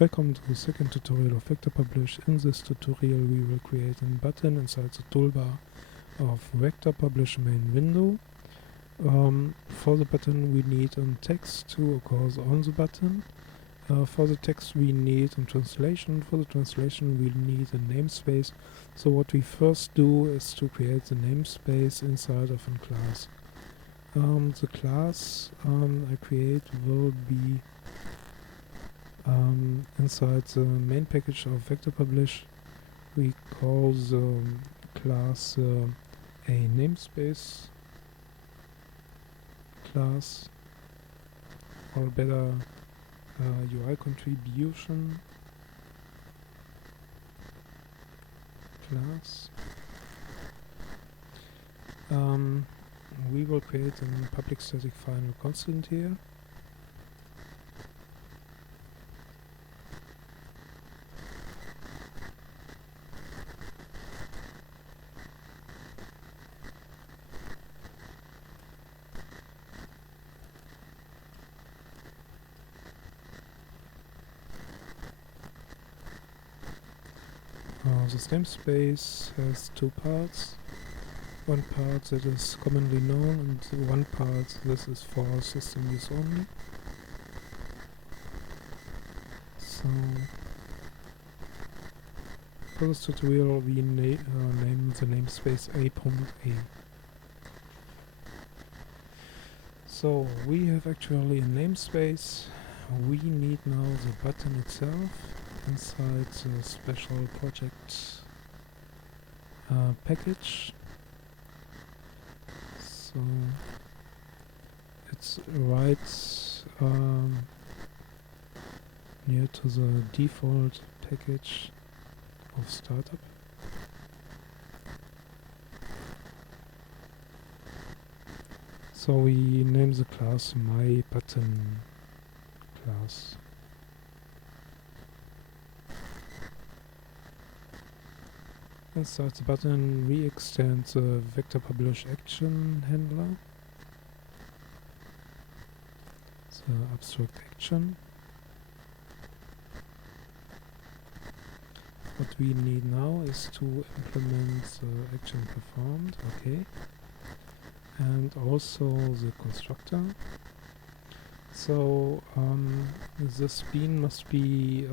Welcome to the second tutorial of Vectorpublish. In this tutorial we will create a button inside the toolbar of Vectorpublish main window. For the button we need a text to occur on the button. For the text we need a translation. For the translation we need a namespace. So what we first do is to create the namespace inside of a class. The class I create will be inside the main package of Vectorpublish. We call the class a namespace class, or better UI contribution class. We will create a public static final constant here. This namespace has two parts. One part that is commonly known and one part this is for system use only. So for this tutorial we name the namespace a.a. So we have actually a namespace. We need now the button itself inside the special project package. So it's right near to the default package of startup. So we name the class MyButtonClass. Inside the button we extend the Vectorpublish action handler, the abstract action. What we need now is to implement the action performed, okay, and also the constructor. So this bean must be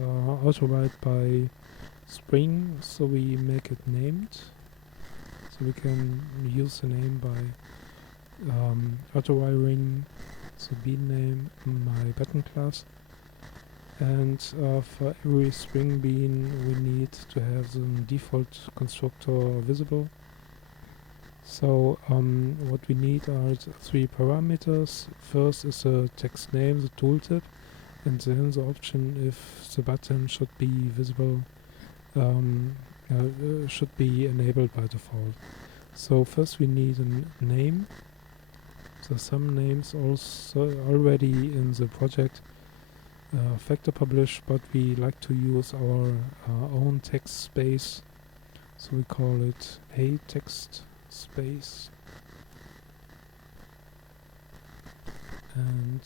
authorized by Spring, so we make it named, so we can use the name by authoring the bean name MyButtonClass. And for every Spring bean we need to have the default constructor visible. So what we need are three parameters. First is the text name, the tooltip, and then the option if the button should be visible, should be enabled by default. So first we need a name. So some names also already in the project Vectorpublish, but we like to use our own text space, so we call it a text space. And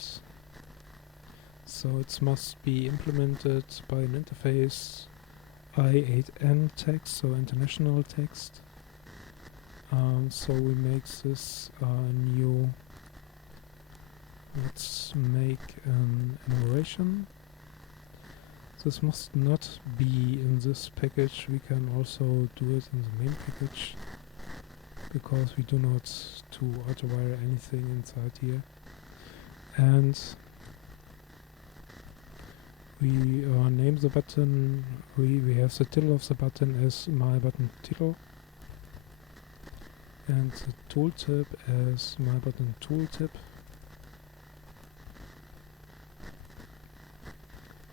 so it must be implemented by an interface I8N text, so international text. So we make this new. Let's make an enumeration. This must not be in this package. We can also do it in the main package, because we do not to auto-wire anything inside here. And we name the button. We have the title of the button as MyButtonTitle, and the tooltip as MyButtonTooltip.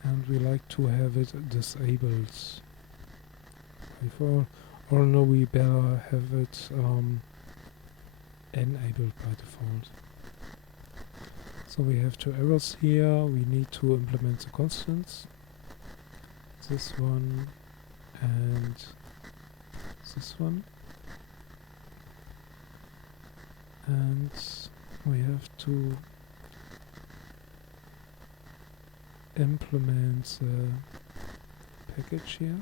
And we like to have it disabled. Or no, we better have it enabled by default. So we have two errors here. We need to implement the constants. This one and this one. And we have to implement the package here.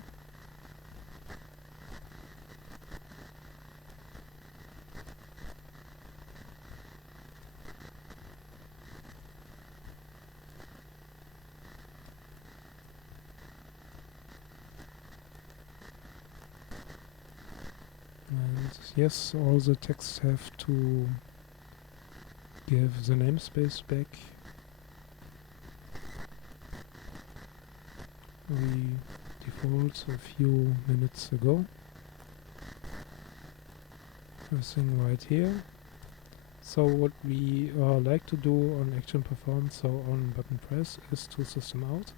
And yes, all the texts have to give the namespace back. We default a few minutes ago. Everything right here. So what we like to do on action performed, so on button press, is to system out.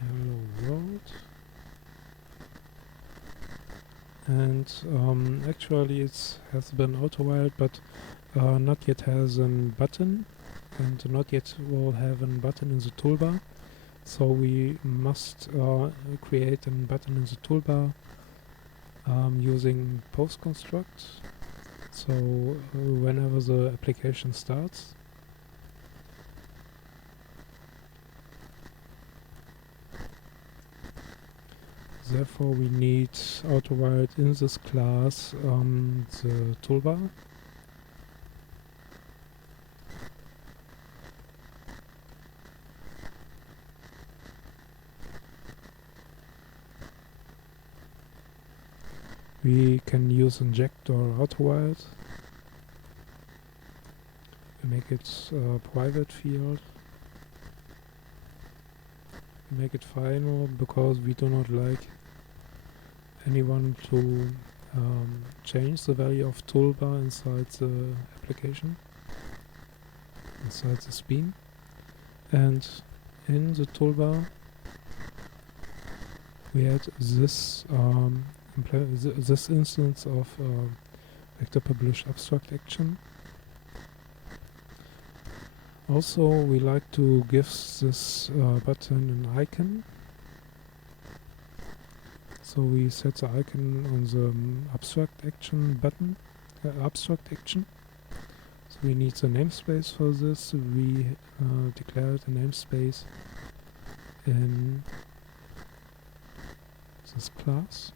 Hello world. And actually it has been auto-wired, but not yet has a button, and not yet will have a button in the toolbar. So we must create a button in the toolbar using post construct. So whenever the application starts, therefore we need auto-wired in this class the toolbar. We can use inject or auto-wired. We make it a private field. We make it final because we do not like anyone to change the value of toolbar inside the application, inside the spin. And in the toolbar we had this this instance of Vectorpublish abstract action. Also, we like to give this button an icon. So we set the icon on the abstract action button, abstract action. So we need the namespace for this. We declared a namespace in this class.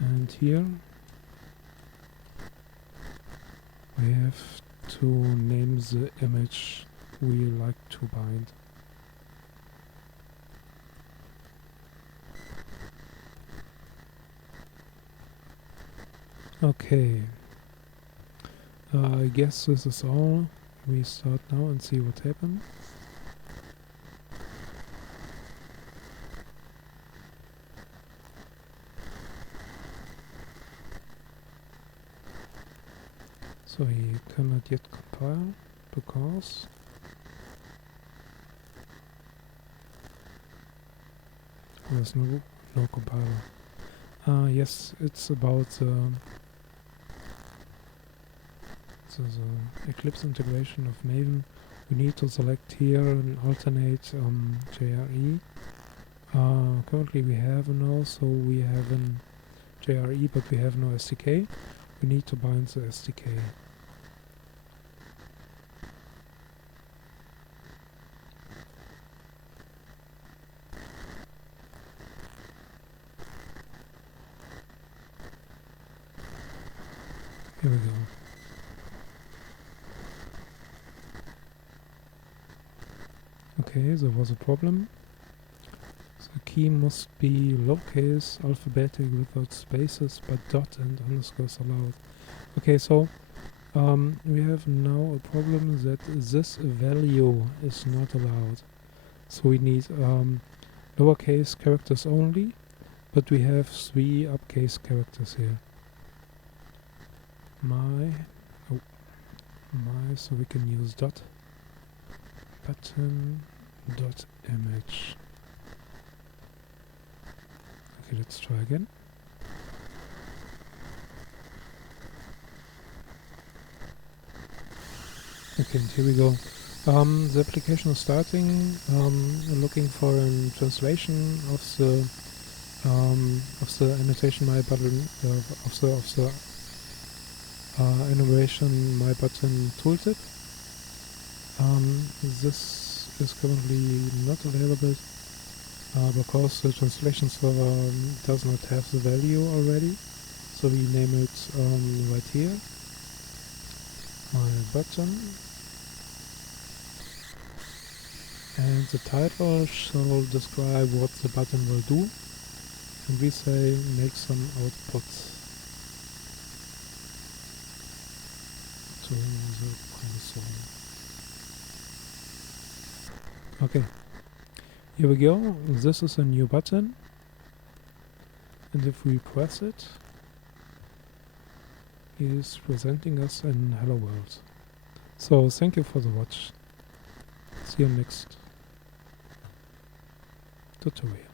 And here we have to name the image we like to bind. Okay, I guess this is all. We start now and see what happens. So he cannot yet compile because there's no compiler. Yes, it's about the Eclipse integration of Maven. We need to select here an alternate JRE. Currently we have no, so we have an JRE, but we have no SDK. We need to bind the SDK. Here we go. Okay, there was a problem. The key must be lowercase, alphabetic without spaces, but dot and underscores allowed. Okay, so we have now a problem that this value is not allowed. So we need lowercase characters only, but we have 3 uppercase characters here. So we can use dot button dot image. Okay, let's try again. Okay, and here we go. The application is starting. Looking for a translation of the annotation MyButton of the animation MyButton tooltip. This is currently not available because the translation server does not have the value already. So we name it right here, my button, and the title shall describe what the button will do, and we say make some outputs to the console. Okay, here we go. This is a new button, and if we press it, it is presenting us in Hello World. So thank you for the watch. See you next tutorial.